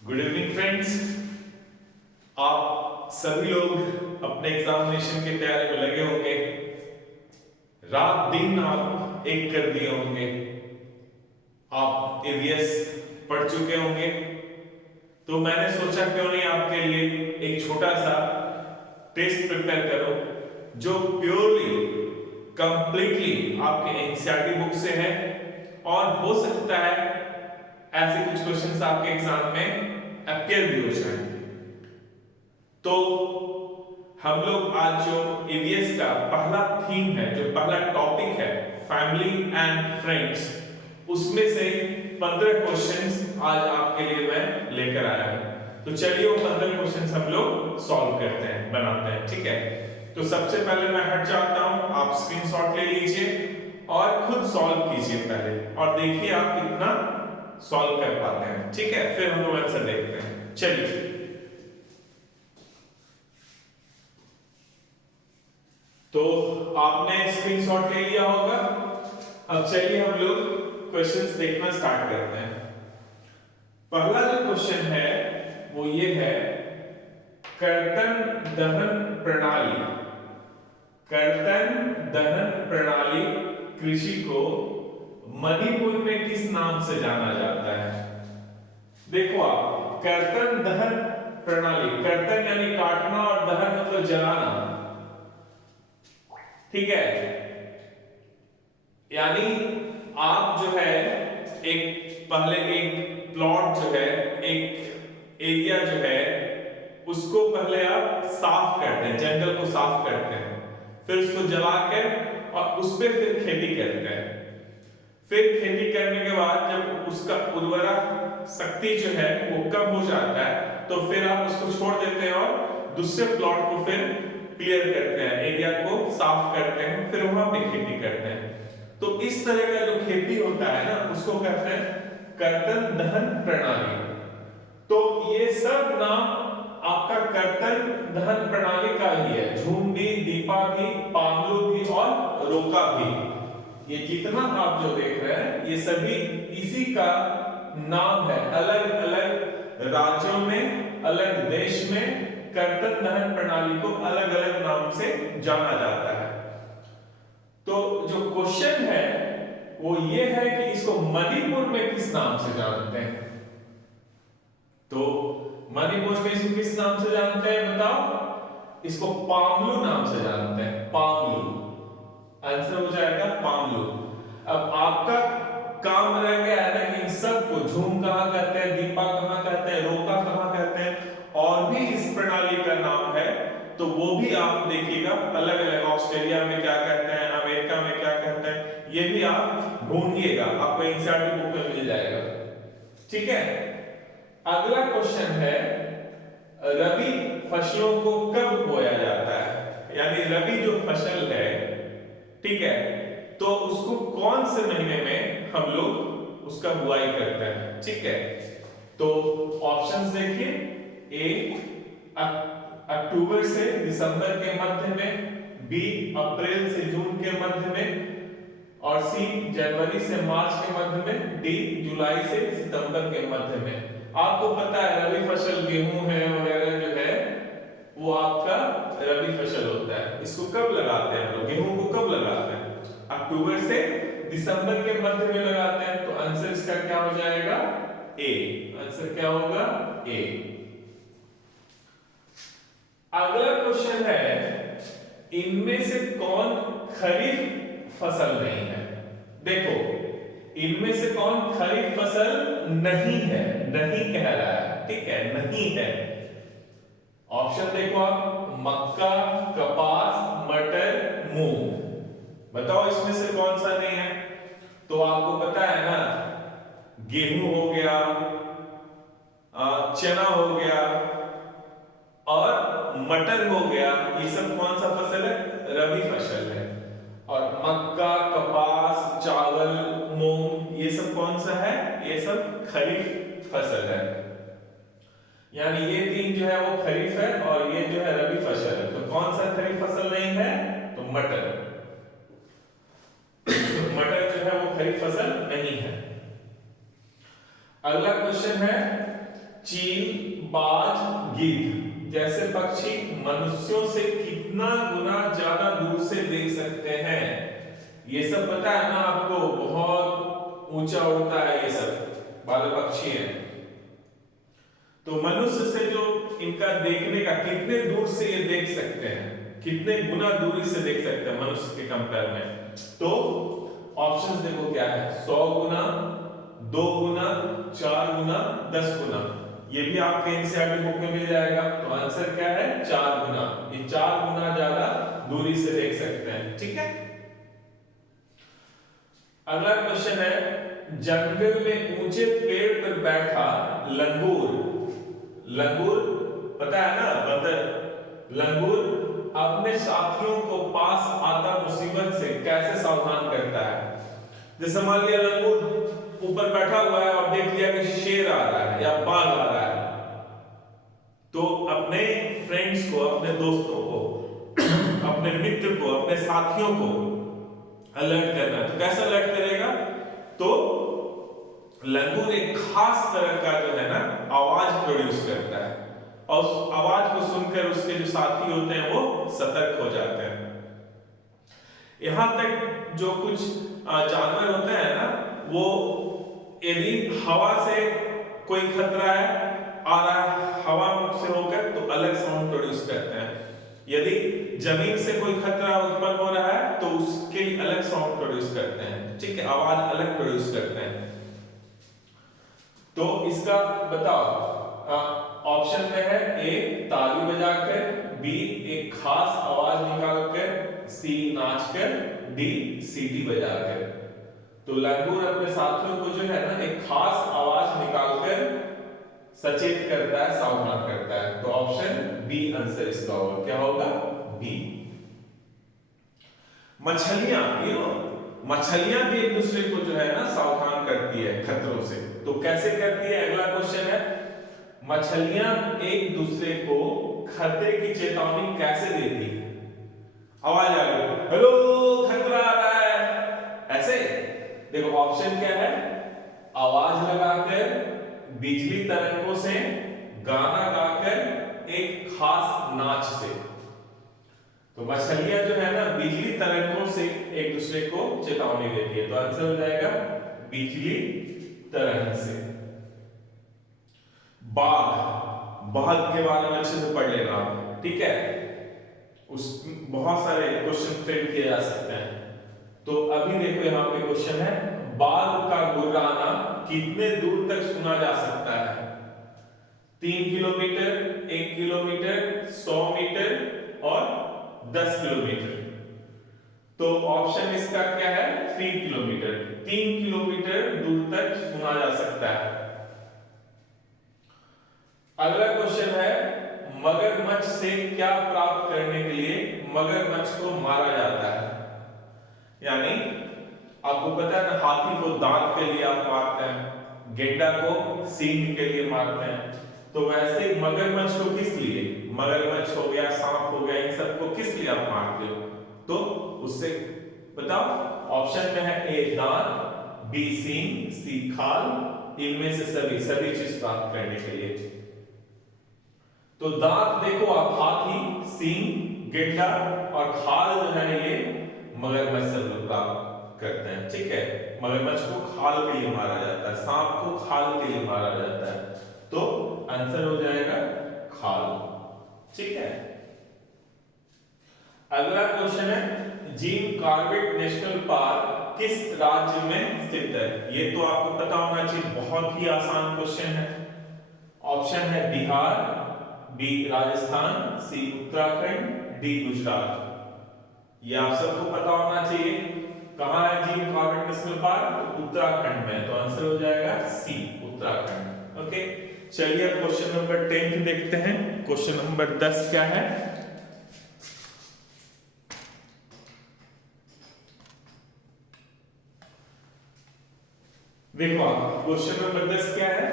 Good evening friends. आप सभी लोग अपने एग्जामिनेशन की तैयारी में लगे होंगे। रात दिन आप एक कर दिए होंगे। आप ईवीएस पढ़ चुके होंगे। तो मैंने सोचा क्यों नहीं आपके लिए एक छोटा सा टेस्ट प्रिपेयर करो जो प्योरली कंप्लीटली आपके एनसीईआरटी बुक से है, और हो सकता है ऐसे कुछ क्वेश्चंस आपके एग्जाम में अपीयर भी हो जाए। तो हम लोग आज जो ईवीएस का पहला थीम है, जो पहला टॉपिक है फैमिली एंड फ्रेंड्स, उसमें से 15 क्वेश्चंस आज आपके लिए मैं लेकर आया हूं। तो चलिए वो 15 क्वेश्चंस हम लोग सॉल्व करते हैं, बनाते हैं। ठीक है, तो सबसे पहले मैं हट जाता हूं, आप स्क्रीनशॉट ले लीजिए और खुद सॉल्व कीजिए पहले, और देखिए आप कितना सॉल्व कर पाते हैं। ठीक है, फिर हम लोग आंसर देखते हैं। चलिए, तो आपने स्क्रीनशॉट ले लिया होगा। अब चलिए हम लोग क्वेश्चंस देखना स्टार्ट करते हैं। पहला जो क्वेश्चन है वो ये है, कर्तन दहन प्रणाली। कर्तन दहन प्रणाली कृषि को मणिपुर में किस नाम से जाना जाता है? देखो आप, कर्तन दहन प्रणाली, कर्तन यानी काटना और दहन मतलब जलाना। ठीक है, यानी आप जो है एक पहले एक प्लॉट जो है, एक एरिया जो है, उसको पहले आप साफ करते हैं, जंगल को साफ करते हैं, फिर उसको जलाकर और उस पे फिर खेती करते हैं। फिर खेती करने के बाद जब उसका उर्वरा शक्ति जो है वो कम हो जाता है, तो फिर आप उसको छोड़ देते हैं और दूसरे प्लॉट को फिर क्लियर करते हैं, एरिया को साफ करते हैं, फिर वहां पे खेती करते हैं। तो इस तरह का जो खेती होता है ना, उसको कहते हैं कर्तन दहन प्रणाली। तो ये सब नाम आपका कर्तन दहन प्रणाली का ही है। झूम भी, दीपा भी, पामलू भी और रोका भी, ये जितना आप जो देख रहे हैं ये सभी इसी का नाम है। अलग अलग राज्यों में, अलग देश में कर्तन दहन प्रणाली को अलग अलग नाम से जाना जाता है। तो जो क्वेश्चन है वो ये है कि इसको मणिपुर में किस नाम से जानते हैं? तो मणिपुर में इसको किस नाम से जानते हैं बताओ? इसको पामलू नाम से जानते हैं, पामलू। आंसर हो जाएगा पामलू। अब आपका काम रह गया है ना कि इन सबको झूम कहां कहते हैं, दीपा कहां कहते हैं, रोका कहां कहते हैं, और भी इस प्रणाली का नाम है, तो वो भी आप देखिएगा। अलग अलग ऑस्ट्रेलिया में क्या कहते हैं, अमेरिका में क्या कहते हैं, ये भी आप ढूंढिएगा, आपको एनसीईआरटी बुक में मिल जाएगा। ठीक है, अगला क्वेश्चन है, रबी फसलों को कब बोया जाता है? यानी रबी जो फसल है, ठीक है, तो उसको कौन से महीने में हम लोग उसका बुआई करते हैं? ठीक है, तो ऑप्शंस देखिए। ए अक्टूबर से दिसंबर के मध्य में, बी अप्रैल से जून के मध्य में, और सी जनवरी से मार्च के मध्य में, डी जुलाई से सितंबर के मध्य में। आपको पता है रबी फसल गेहूं है वगैरह जो है वो आपका रबी फसल होता है। इसको कब लगाते हैं हम लोग? गेहूं को कब लगाते हैं? अक्टूबर से दिसंबर के मध्य में लगाते हैं। तो आंसर इसका क्या हो जाएगा? ए। आंसर क्या होगा? ए। अगला क्वेश्चन है, इनमें से कौन खरीफ फसल नहीं है? देखो, इनमें से कौन खरीफ फसल नहीं है? नहीं कह रहा है, ठीक है, नहीं है। ऑप्शन देखो आप, मक्का, कपास, मटर, मूंग। बताओ इसमें से कौन सा नहीं है? तो आपको पता है ना, गेहूं हो गया, चना हो गया और मटर हो गया, ये सब कौन सा फसल है? रबी फसल है। और मक्का, कपास, चावल, मूंग, ये सब कौन सा है? ये सब खरीफ फसल है। यानी ये तीन जो है वो खरीफ है और ये जो है रबी फसल है। तो कौन सा खरीफ फसल नहीं है? तो मटर। मटर जो है वो खरीफ फसल नहीं है। अगला क्वेश्चन है, चील, बाज, गिद्ध जैसे पक्षी मनुष्यों से कितना गुना ज्यादा दूर से देख सकते हैं? ये सब पता है ना आपको, बहुत ऊंचा उड़ता है ये सब वाले पक्षी हैं। तो मनुष्य से जो इनका देखने का, कितने दूर से ये देख सकते हैं, कितने गुना दूरी से देख सकते हैं मनुष्य के कंपेयर में? तो ऑप्शंस देखो क्या है, 100 गुना, 2 गुना, 4 गुना, 10 गुना। ये भी आपके एनसीईआरटी बुक में मिल जाएगा। तो आंसर क्या है? 4 गुना। ये 4 गुना ज्यादा दूरी से देख सकते हैं। ठीक है, अगला क्वेश्चन है, जंगल में ऊंचे पेड़ पर बैठा लंगूर, लंगूर पता है ना, बंदर, लंगूर अपने साथियों को पास आता मुसीबत से कैसे सावधान करता है? जैसे मान लिया लंगूर ऊपर बैठा हुआ है और देख लिया कि शेर आ रहा है या बाघ आ रहा है, तो अपने फ्रेंड्स को, अपने दोस्तों को, अपने मित्र को, अपने साथियों को अलर्ट करना है। तो कैसे अलर्ट करेगा? तो लंगूर एक खास तरह का जो है ना आवाज प्रोड्यूस करता है, और उस आवाज को सुनकर उसके जो साथी होते हैं वो सतर्क हो जाते हैं। यहां तक जो कुछ जानवर होते हैं ना, वो यदि हवा से कोई खतरा है आ रहा है, हवा से होकर, तो अलग साउंड प्रोड्यूस करते हैं। यदि जमीन से कोई खतरा उत्पन्न हो रहा है तो उसके लिए अलग साउंड प्रोड्यूस करते हैं। ठीक है, आवाज अलग प्रोड्यूस करते हैं। तो इसका बताओ, ऑप्शन में है ए ताली बजाकर, बी एक खास आवाज निकालकर, सी नाचकर, डी सीटी बजाकर। तो लंगूर अपने साथियों को जो है ना एक खास आवाज निकालकर सचेत करता है, सावधान करता है। तो ऑप्शन बी आंसर इसका होगा। क्या होगा? बी। मछलियां, मछलियां भी एक दूसरे को जो है ना सावधान करती है खतरों से। तो कैसे करती है? अगला क्वेश्चन है, मछलियां एक दूसरे को खतरे की चेतावनी कैसे देती है? आवाज आ गई, हेलो खतरा आ रहा है, ऐसे। देखो ऑप्शन क्या है, आवाज लगाकर, बिजली तरंगों से, गाना गाकर, एक खास नाच से। तो मछलियां जो है ना बिजली तरंगों से एक दूसरे को चेतावनी देती है। तो आंसर हो जाएगा बिजली तरंग से। बाघ, बाघ के बारे में अच्छे से पढ़ लेना आप, ठीक है, उस बहुत सारे क्वेश्चन फ्रेम किए जा सकते हैं। तो अभी देखो यहां पे क्वेश्चन है, बाघ का गुर्राना कितने दूर तक सुना जा सकता है? 3 किलोमीटर, 1 किलोमीटर, 100 मीटर और 10 किलोमीटर। तो ऑप्शन इसका क्या है? 3 किलोमीटर। 3 किलोमीटर दूर तक सुना जा सकता है। अगला क्वेश्चन है, मगरमच्छ से क्या प्राप्त करने के लिए मगरमच्छ को मारा जाता है? यानी आपको पता है ना, हाथी को दांत के लिए आप मारते हैं, गेंडा को सींग के लिए मारते हैं, तो वैसे मगरमच्छ को किस लिए? मगरमच्छ हो गया, सांप हो गया, इन सबको किस लिए आप मारते हो? तो उससे बताओ। ऑप्शन में है ए दांत, बी सींग, सी खाल, इनमें से सभी चीज प्राप्त करने के लिए। तो दांत देखो आप, हाथी, सींग, गेंडा और खाल जो है ये मगरमच्छ से प्राप्त करते हैं। ठीक है, मगरमच्छ को खाल के लिए मारा जाता है, सांप को खाल के लिए मारा जाता है। तो आंसर हो जाएगा खाल। ठीक है, अगला क्वेश्चन है, जिम कॉर्बेट नेशनल पार्क किस राज्य में स्थित है? ये तो आपको पता होना चाहिए, बहुत ही आसान क्वेश्चन है। ऑप्शन है बिहार, बी राजस्थान, सी उत्तराखंड, डी गुजरात। ये आप सबको पता होना चाहिए। कहां है Jim Corbett national park? Uttarakhand में। तो आंसर हो जाएगा सी उत्तराखंड। ओके, चलिए अब क्वेश्चन नंबर 10 देखते हैं। क्वेश्चन नंबर 10 क्या है? देखो आप, क्वेश्चन नंबर 10 क्या है?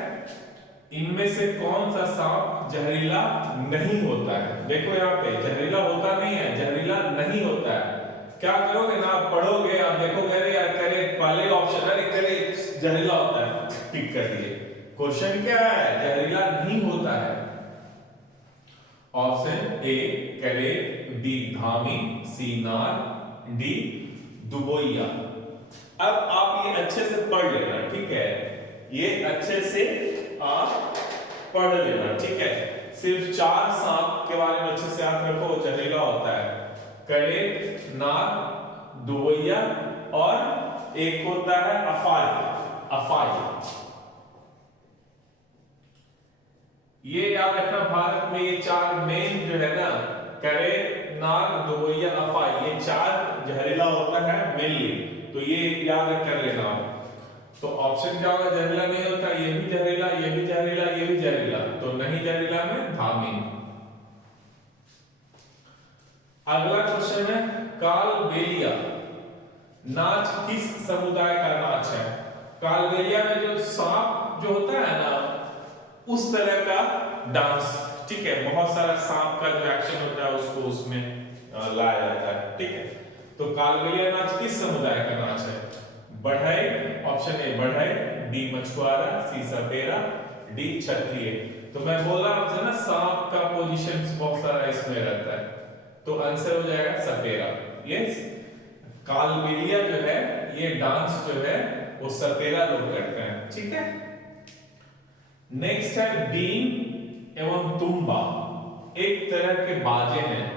इनमें से कौन सा सांप जहरीला नहीं होता है? देखो यहाँ पे जहरीला होता नहीं है, जहरीला नहीं होता है। क्या करोगे ना, आप पढ़ोगे, आप देखोगे अरे यार करे पहले ऑप्शन, अरे करे जहरीला होता है, टिक कर दिए। क्वेश्चन क्या है, जहरीला नहीं होता है। ऑप्शन ए करे, बी धामी, सी नार, डी दुबोइया। अब आप ये अच्छे से पढ़ लेना, ठीक है, ये अच्छे से आप पढ़ लेना, ठीक है। सिर्फ 4 सांप के बारे में अच्छे से याद रखो, जहरीला होता है, करे, नार, दुबोइया और एक होता है अफाई। अफाई ये याद रखना, भारत में ये 4 मेन जो है ना, करे, नाग, दुबोइया, अफाई, ये 4 जहरीला होता है मेनली, तो ये याद कर लेना। तो ऑप्शन क्या होगा, जहरीला नहीं होता, ये भी जहरीला, ये भी जहरीला, ये भी जहरीला, तो नहीं जहरीला में धामी। अगला क्वेश्चन है, कालबेलिया नाच किस समुदाय का नाच है। कालबेलिया में जो सांप जो होता है ना, उस तरह का डांस, ठीक है, बहुत सारा सांप का जो एक्शन होता है उसको उसमें लाया जाता है, ठीक है। तो कालबेलिया नाच किस समुदाय का नाच है। बढ़ई, ऑप्शन ए बढ़ई, डी मछुआरा, सी सपेरा, डी क्षत्रिय। तो मैं बोल रहा हूं ना, सांप का पोजीशन बहुत सारा इसमें रहता है, तो आंसर हो जाएगा सपेरा। यस, कालबेलिया जो है ये डांस जो है वो सपेरा लोग करते हैं, ठीक है। नेक्स्ट है बीन एवं तुम्बा, एक तरह के बाजे हैं।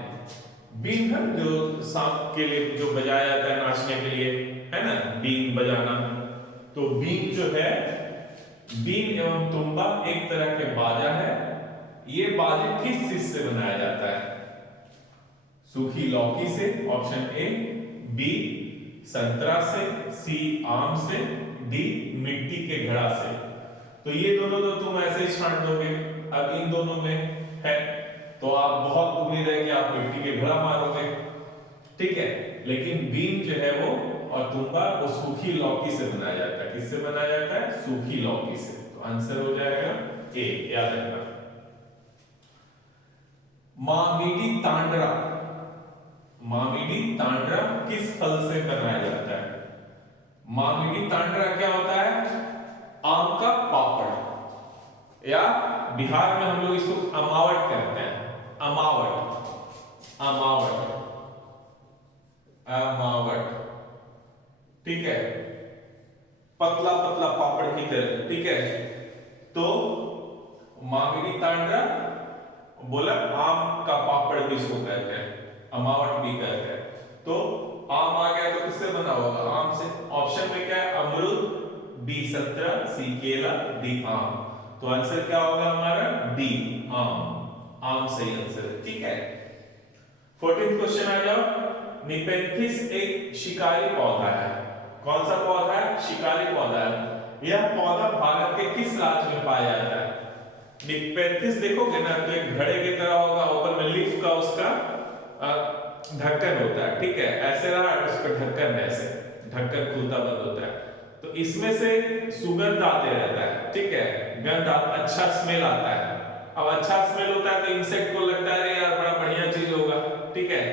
बीन है जो सांप के लिए जो बजाया जाता है नाचने के लिए, है ना, बीन बजाना। तो बीन जो है, बीन एवं तुम्बा एक तरह के बाजा है। ये बाजे किस चीज से बनाया जाता है। सूखी लौकी से, ऑप्शन ए, बी संतरा से, सी आम से, डी मिट्टी के घड़ा से। तो ये दोनों तो तुम ऐसे ही छांट दोगे, अब इन दोनों में है तो आप बहुत उम्मीद है कि आप मिट्टी के घड़ा मारोगे, ठीक है। लेकिन बीन जो है वो और तुम्बा वो सूखी लौकी से बनाया जाता है। किससे बनाया जाता है, सूखी लौकी से। तो आंसर हो जाएगा ए, याद रखना। मामीडी तांडरा, मामीडी तांडरा किस फल से बनाया जाता है। मामीडी तांडरा क्या होता है, आम का पापड़, या बिहार में हम लोग इसको अमावट कहते हैं, अमावट, अमावट, अमावट, ठीक है, पतला पतला पापड़ की तरह, ठीक है। तो मामीडी तांडरा बोला, आम का पापड़ भी इसको कहते हैं, अमावट भी कहते हैं। तो आम आ गया तो किससे बना होगा, आम से। ऑप्शन में क्या है, अमरूद, बी संतरा, सी केला, डी आम। तो आंसर क्या होगा हमारा, डी आम, आम सही आंसर है, ठीक है। 14th क्वेश्चन आ जाओ। निपेंथिस एक शिकारी पौधा है। कौन सा पौधा है, शिकारी पौधा है। यह पौधा भारत के किस राज्य में पाया जाता है। निपेंथिस देखोगे ना तो एक घड़े की तरह होगा, ऊपर में लीफ का उसका ढक्कन होता है, ठीक है, ऐसे रहा उस पर ढक्कन है, ऐसे ढक्कन खुलता बंद होता है। तो इसमें से सुगंध आते रहता है, ठीक है, गंध अच्छा स्मेल आता है। अब अच्छा स्मेल होता है तो इंसेक्ट को लगता है यार बड़ा बढ़िया चीज होगा, ठीक है,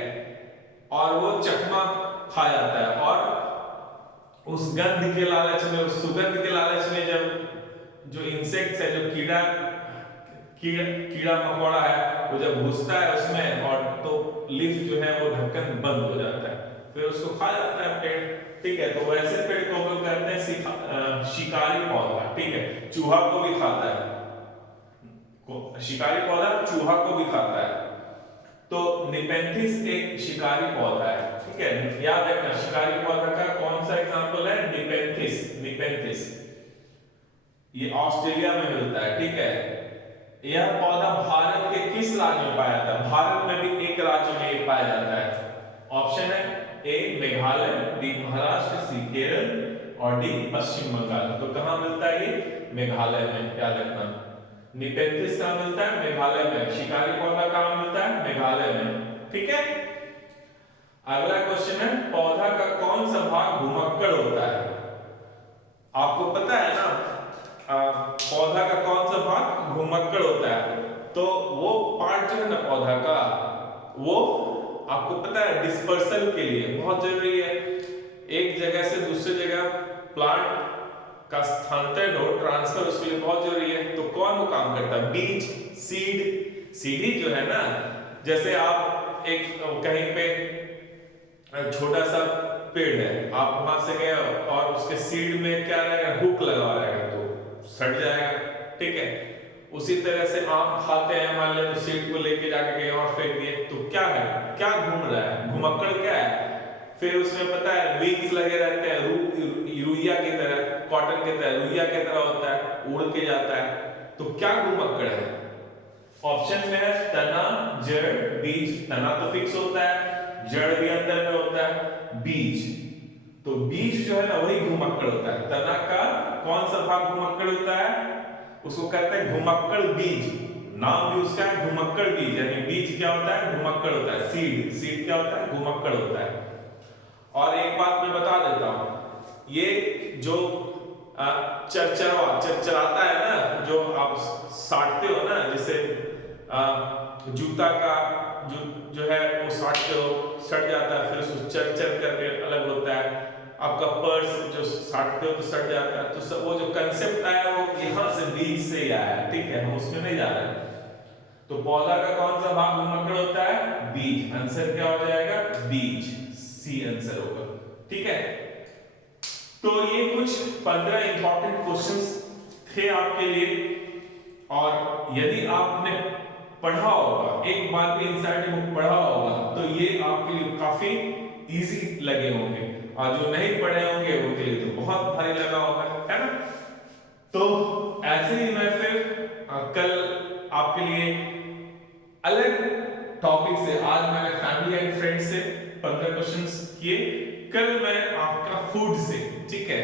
और वो चकमा खा जाता है। और उस गंध के लालच में, उस सुगंध के लालच में जब जो इंसेक्ट्स है, जो कीड़ा मकोड़ा है, वो जब घुसता है उसमें और तो लीफ जो है वो ढक्कन बंद हो जाता है, फिर उसको खा जाता है पेड़, ठीक है। तो वैसे पेड़ को हम लोग कहते हैं शिकारी पौधा, ठीक है। चूहा को भी खाता है, शिकारी पौधा चूहा को भी खाता है। तो निपेंथिस एक शिकारी पौधा है, ठीक है, याद रखना। शिकारी पौधा का कौन सा एग्जांपल है, निपेंथिस। निपेंथिस ये ऑस्ट्रेलिया में मिलता है, ठीक है। यह पौधा भारत के किस राज्य में पाया जाता है। भारत में भी एक राज्य में पाया जाता है। ऑप्शन है ए मेघालय, बी महाराष्ट्र, सी केरल और डी पश्चिम बंगाल। तो कहां मिलता है ये, मेघालय में, याद रखना। निपेंथिस कहां मिलता है, मेघालय में। शिकारी पौधा कहां मिलता है, मेघालय में, ठीक है। अगला क्वेश्चन है, पौधा का कौन सा भाग घुमक्कड़ होता है। आपको पता है ना, पौधा का कौन सा भाग घुमक्कड़ होता है। तो वो पार्ट जो है ना पौधा का, वो आपको पता है डिस्पर्सल के लिए बहुत जरूरी है। एक जगह से दूसरी जगह प्लांट का स्थानांतरण हो, ट्रांसफर, उसके लिए बहुत जरूरी है। तो कौन वो काम करता है? बीज, सीड। सीड ही जो है ना, जैसे आप एक कहीं पे छोटा सा पेड़ है, आप वहां से गए और उसके सीड में क्या रहेगा? हुक लगा हुआ रहेगा, तो सड़ जाएगा, ठीक है। उसी तरह से आम खाते हैं, मान ले तो सीड को लेके जाके कहीं और फेंक दिए, तो क्या है? क्या घूम रहा है? घुमक्कड़ क्या है? फिर उसमें पता है विंग्स लगे रहते हैं, रुइया की तरह, कॉटन की तरह, रुइया की तरह होता है, उड़ के जाता है। तो क्या घुमक्कड़ है? ऑप्शन में है तना, जड़, बीज। तना तो फिक्स होता है, जड़ भी अंदर में होता है, बीज। तो बीज जो है ना वही घुमक्कड़ होता है। तना का कौन सा भाग घुमक्कड़ होता है? उसको कहते हैं घुमक्कड़ बीज। नाम भी उसका है घुमक्कड़ बीज, यानी बीज क्या होता है? घुमक्कड़ होता है। सीड, सीड क्या होता है? घुमक्कड़ होता है। और एक बात मैं बता देता हूं, ये जो चरचराता है ना, जो आप साटते हो ना, जैसे जूता का जो है वो साटते हो, सट जाता है, फिर उसको चरचर करके अलग होता है। आपका पर्स जो साटते हो तो सट जाता है। तो सब वो जो कंसेप्ट आया वो यहाँ से, बीज से ही आया, ठीक है, हम उसमें नहीं जा रहे। तो पौधा का कौन सा भाग घुमक्कड़ होता है? बीज। आंसर क्या हो जाएगा? बीज, सी आंसर होगा, ठीक है। तो ये कुछ 15 इंपॉर्टेंट क्वेश्चंस थे आपके लिए, और यदि आपने पढ़ा होगा, एक बार भी इनसाइड बुक पढ़ा होगा, तो ये आपके लिए काफी इजी लगे होंगे, और जो नहीं पढ़े होंगे उनके लिए तो बहुत भारी लगा होगा, है ना। तो ऐसे ही मैं फिर कल आपके लिए अलग टॉपिक से, आज मैंने फैमिली एंड फ्रेंड्स से 15 क्वेश्चंस किए, कल मैं आपका फूड से, ठीक है,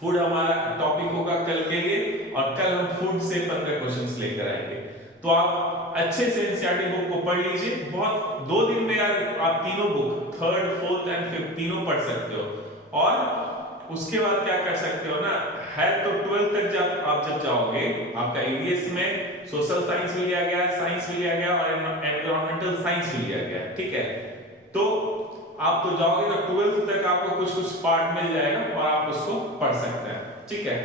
फूड हमारा टॉपिक होगा कल के लिए, और कल हम फूड से 15 क्वेश्चंस लेकर आएंगे। तो आप अच्छे से एनसीईआरटी बुक को पढ़ लीजिए, बहुत 2 दिन में यार आप तीनों book, 3rd, 4th and 5th तीनों पढ़ सकते हो। और उसके बाद क्या कर सकते हो ना, है तो 12th तक जब आप जाओगे, आपका ईवीएस में सोशल साइंस भी लिया गया, साइंस भी लिया गया, और एनवायरमेंटल साइंस भी लिया गया, ठीक है। तो आप तो जाओगे तो 12th तक आपको कुछ कुछ पार्ट मिल जाएगा, और आप उसको पढ़ सकते हैं, ठीक है।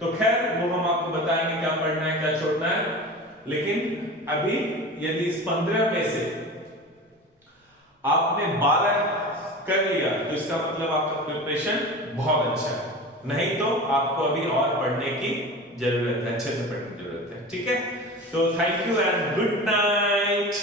तो खैर वो हम आपको बताएंगे क्या पढ़ना है, क्या छोड़ना है। लेकिन अभी यदि इस 15 में से आपने 12 कर लिया, तो इसका मतलब आपका प्रिपरेशन बहुत अच्छा है। नहीं तो आपको अभी और पढ़ने की जरूरत है, अच्छे से पढ़ने की जरूरत है, ठीक है। तो thank you and good night.